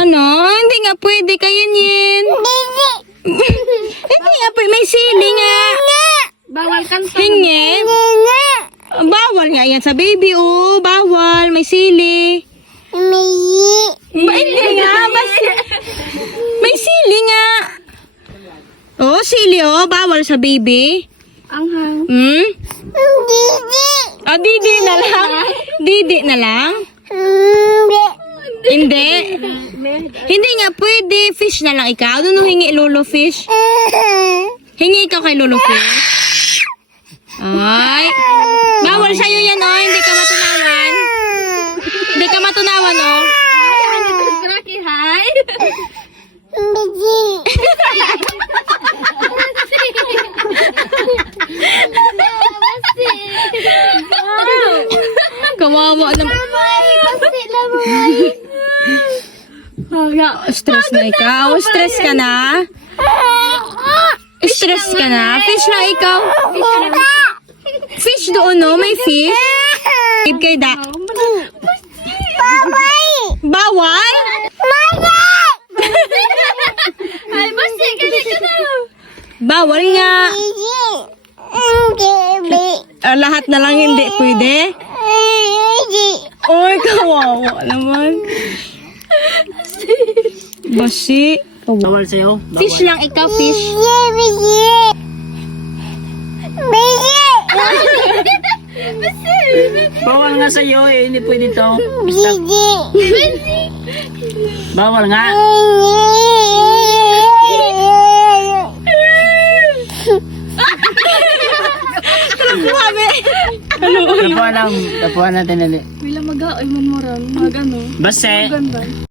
Ano? Hindi nga pwede kayin yan. Hindi nga pwede. May sili nga. Bawal kanta. Hingi. Bawal nga yan sa baby, oh. Bawal. May sili. Hindi nga. May sili nga. Oh, sili, oh. Bawal sa baby. Anghang. Hmm? Ah, didi na lang. Didi na lang. Hindi. Hindi nga pwede. Fish na lang ikaw. Ano hingi lolo fish? Hingi ikaw kay lolo fish. Ay. Bawal sa'yo yan, oh. Hindi ka matunawan. Hindi ka matunawan, oh. Rocky, hi. Kawawa naman. Stress na ikaw. Stress ka na. Stress ka na. Fish na ikaw. Fish doon, no? May fish. Give kay da. Bawal? Ay, basta ka na. Bawal nga. Lahat na lang hindi pwede. Oy, kawawa naman. Basi. Bawal sa'yo. Bawal. Fish lang ikaw, fish. Bawal nga sa'yo eh. Hindi pwede to. Bawal nga. Tapuan natin ulit. Wala mag-aoy mo moran. Mag ano. Basta. Ganda.